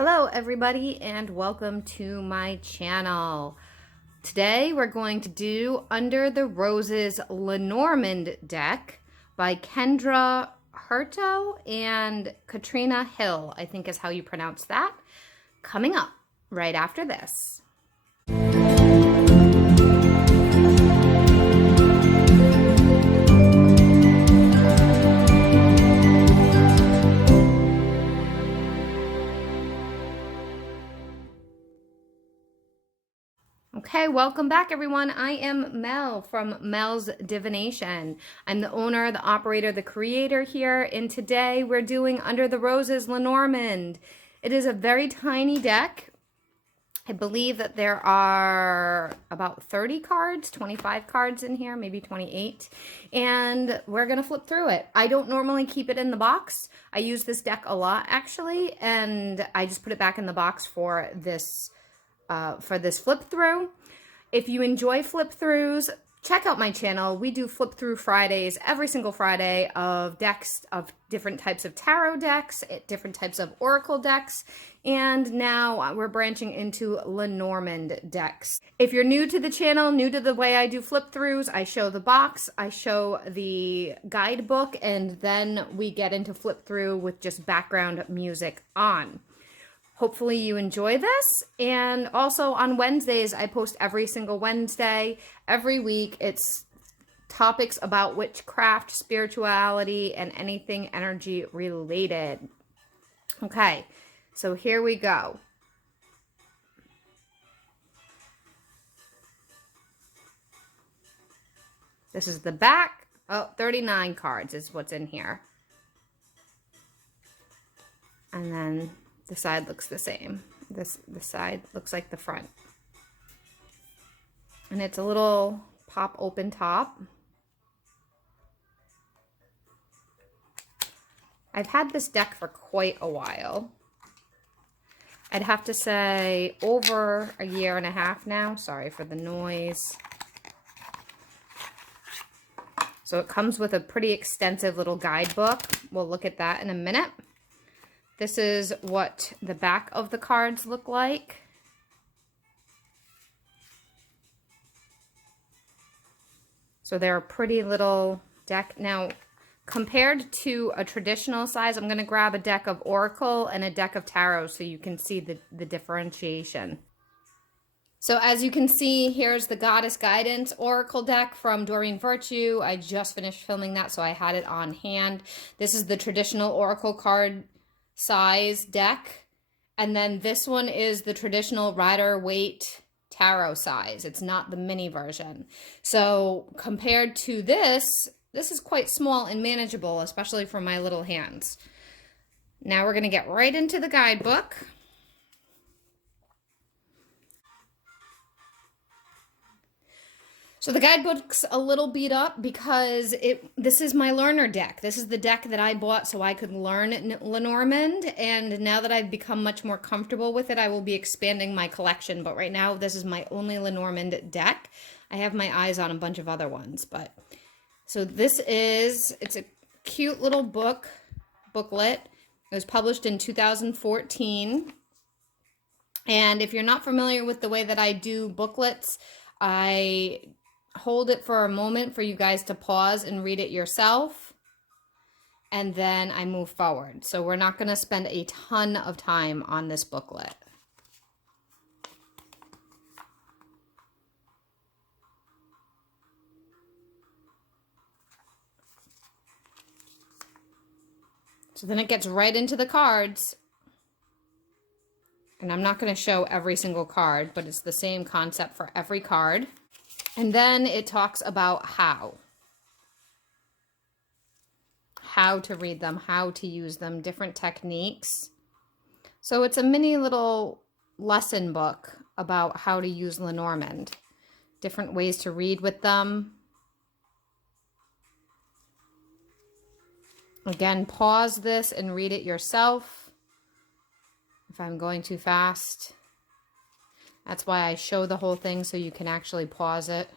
Hello everybody and welcome to my channel. Today we're going to do Under the Roses Lenormand Deck by Kendra Hurto and Katrina Hill, I think is how you pronounce that, coming up right after this. Okay, welcome back everyone. I am Mel from Mel's Divination. I'm the owner, the operator, the creator here, and today we're doing Under the Roses Lenormand. It is a very tiny deck. I believe that there are about 30 cards, 25 cards in here, maybe 28, and we're going to flip through it. I don't normally keep it in the box. I use this deck a lot actually, and I just put it back in the box for this flip through. If you enjoy flip throughs, check out my channel. We do flip through Fridays every single Friday of decks of different types of tarot decks, different types of oracle decks, and now we're branching into Lenormand decks. If you're new to the channel, new to the way I do flip throughs, I show the box, I show the guidebook, and then we get into flip through with just background music on. Hopefully you enjoy this. And also on Wednesdays, I post every single Wednesday. Every week, it's topics about witchcraft, spirituality, and anything energy related. Okay, so here we go. This is the back. Oh, 39 cards is what's in here. And then the side looks the same. The side looks like the front. And it's a little pop open top. I've had this deck for quite a while. I'd have to say over a year and a half now. Sorry for the noise. So it comes with a pretty extensive little guidebook. We'll look at that in a minute. This is what the back of the cards look like. So they're a pretty little deck. Now, compared to a traditional size, I'm going to grab a deck of Oracle and a deck of Tarot so you can see the differentiation. So as you can see, here's the Goddess Guidance Oracle deck from Doreen Virtue. I just finished filming that, so I had it on hand. This is the traditional Oracle card size deck, and then this one is the traditional Rider-Waite tarot size. It's not the mini version. So compared to this is quite small and manageable, especially for my little hands. Now we're going to get right into the guidebook. So the guidebook's a little beat up because this is my learner deck. This is the deck that I bought so I could learn Lenormand, and now that I've become much more comfortable with it, I will be expanding my collection, but right now this is my only Lenormand deck. I have my eyes on a bunch of other ones, but so it's a cute little booklet. It was published in 2014, and if you're not familiar with the way that I do booklets, I hold it for a moment for you guys to pause and read it yourself, and then I move forward. So we're not going to spend a ton of time on this booklet. So then it gets right into the cards. And I'm not going to show every single card, but it's the same concept for every card. And then it talks about how to read them, how to use them, different techniques. So it's a mini little lesson book about how to use Lenormand, different ways to read with them. Again, pause this and read it yourself if I'm going too fast. That's why I show the whole thing so you can actually pause it.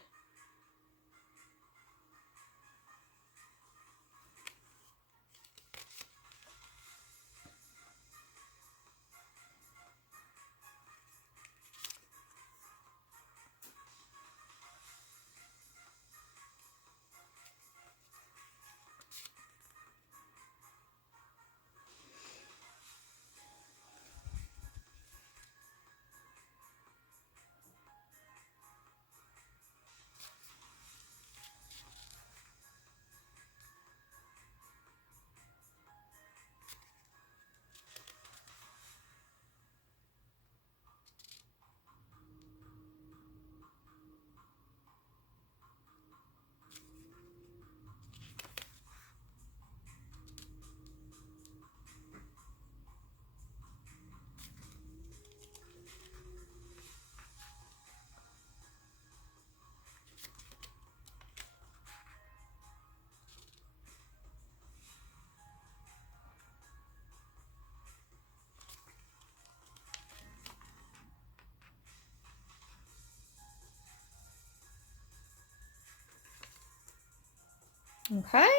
Okay,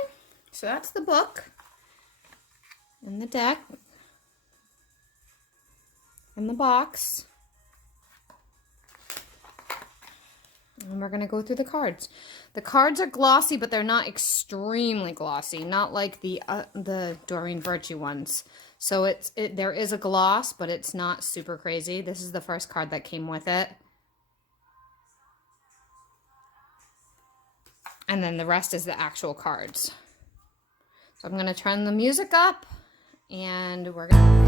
so that's the book and the deck and the box. And we're going to go through the cards. The cards are glossy, but they're not extremely glossy, not like the Doreen Virtue ones. So there is a gloss, but it's not super crazy. This is the first card that came with it. And then the rest is the actual cards. So I'm going to turn the music up, and we're going to...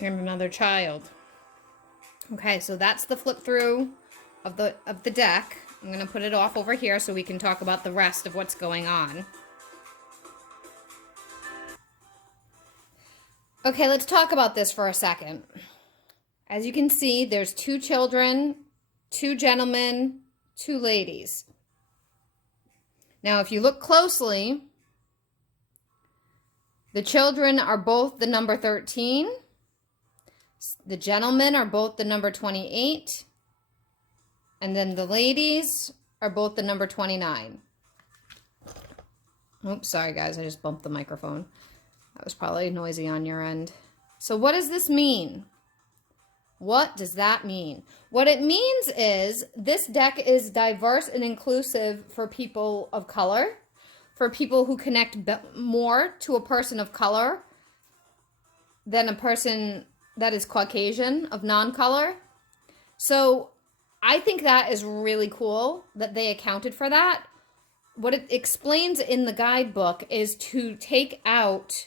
And another child. Okay, so that's the flip through of the deck. I'm going to put it off over here so we can talk about the rest of what's going on. Okay, let's talk about this for a second. As you can see, there's 2 children, 2 gentlemen, 2 ladies. Now, if you look closely, the children are both the number 13. The gentlemen are both the number 28. And then the ladies are both the number 29. Oops, sorry guys, I just bumped the microphone. That was probably noisy on your end. So what does this mean? What does that mean? What it means is this deck is diverse and inclusive for people of color, for people who connect more to a person of color than a person that is Caucasian, of non-color. So I think that is really cool that they accounted for that. What it explains in the guidebook is to take out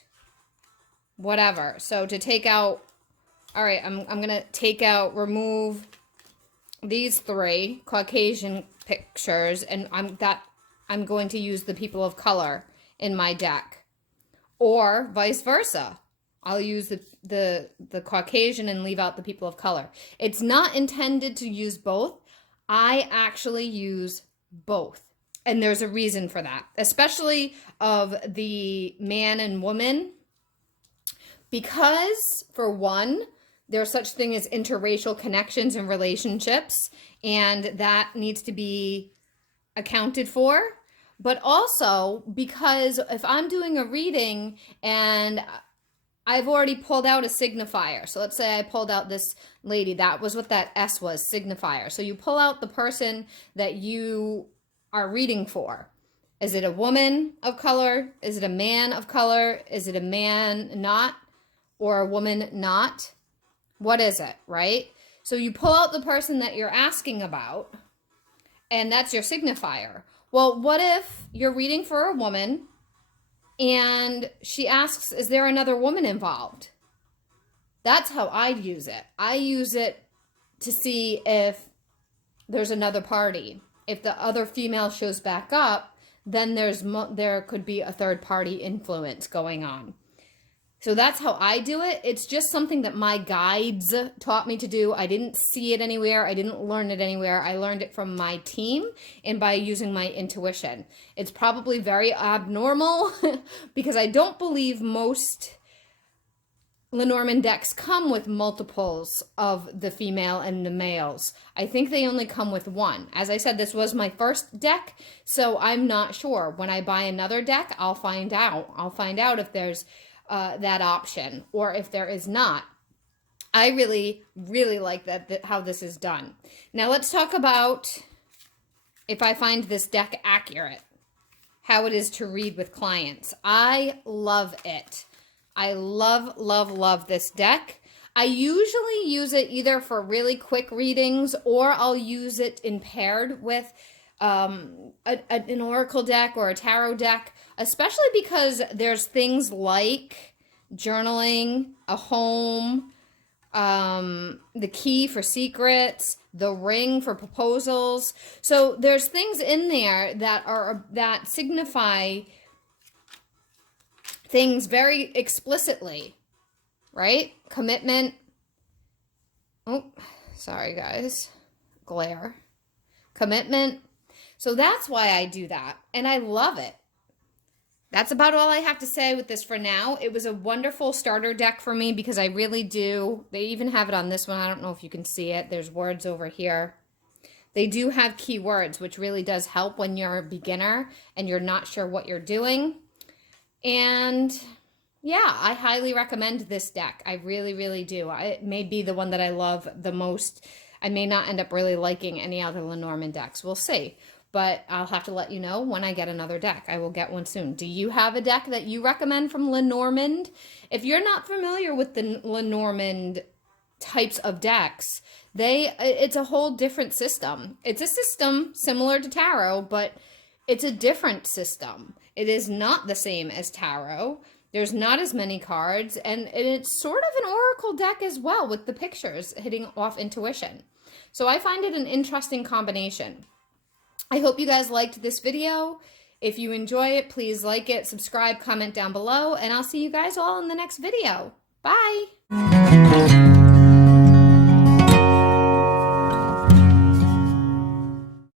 whatever. So to take out, all right, I'm going to remove these 3 Caucasian pictures, and I'm going to use the people of color in my deck, or vice versa. I'll use the Caucasian and leave out the people of color. It's not intended to use both. I actually use both. And there's a reason for that, especially of the man and woman, because for one, there's such thing as interracial connections and relationships, and that needs to be accounted for. But also because if I'm doing a reading and I've already pulled out a signifier. So let's say I pulled out this lady. That was what that S was, signifier. So you pull out the person that you are reading for. Is it a woman of color? Is it a man of color? Is it a man not or a woman not? What is it, right? So you pull out the person that you're asking about, and that's your signifier. Well, what if you're reading for a woman and she asks, is there another woman involved? That's how I use it. I use it to see if there's another party. If the other female shows back up, then there could be a third party influence going on. So that's how I do it. It's just something that my guides taught me to do. I didn't see it anywhere. I didn't learn it anywhere. I learned it from my team and by using my intuition. It's probably very abnormal because I don't believe most Lenormand decks come with multiples of the female and the males. I think they only come with one. As I said, this was my first deck, so I'm not sure. When I buy another deck, I'll find out. I'll find out if there's that option or if there is not. I really, really like that how this is done. Now let's talk about if I find this deck accurate, how it is to read with clients. I love it. I love, love, love this deck. I usually use it either for really quick readings or I'll use it in paired with an oracle deck or a tarot deck, especially because there's things like journaling, a home, the key for secrets, the ring for proposals. So there's things in there that signify things very explicitly, right? Commitment. Oh, sorry guys. Glare. Commitment. So that's why I do that, and I love it. That's about all I have to say with this for now. It was a wonderful starter deck for me because I really do. They even have it on this one. I don't know if you can see it. There's words over here. They do have keywords, which really does help when you're a beginner and you're not sure what you're doing. And yeah, I highly recommend this deck. I really, really do. It may be the one that I love the most. I may not end up really liking any other Lenormand decks. We'll see. But I'll have to let you know when I get another deck. I will get one soon. Do you have a deck that you recommend from Lenormand? If you're not familiar with the Lenormand types of decks, it's a whole different system. It's a system similar to tarot, but it's a different system. It is not the same as tarot. There's not as many cards, and it's sort of an oracle deck as well with the pictures hitting off intuition. So I find it an interesting combination. I hope you guys liked this video. If you enjoy it, please like it, subscribe, comment down below, and I'll see you guys all in the next video. Bye!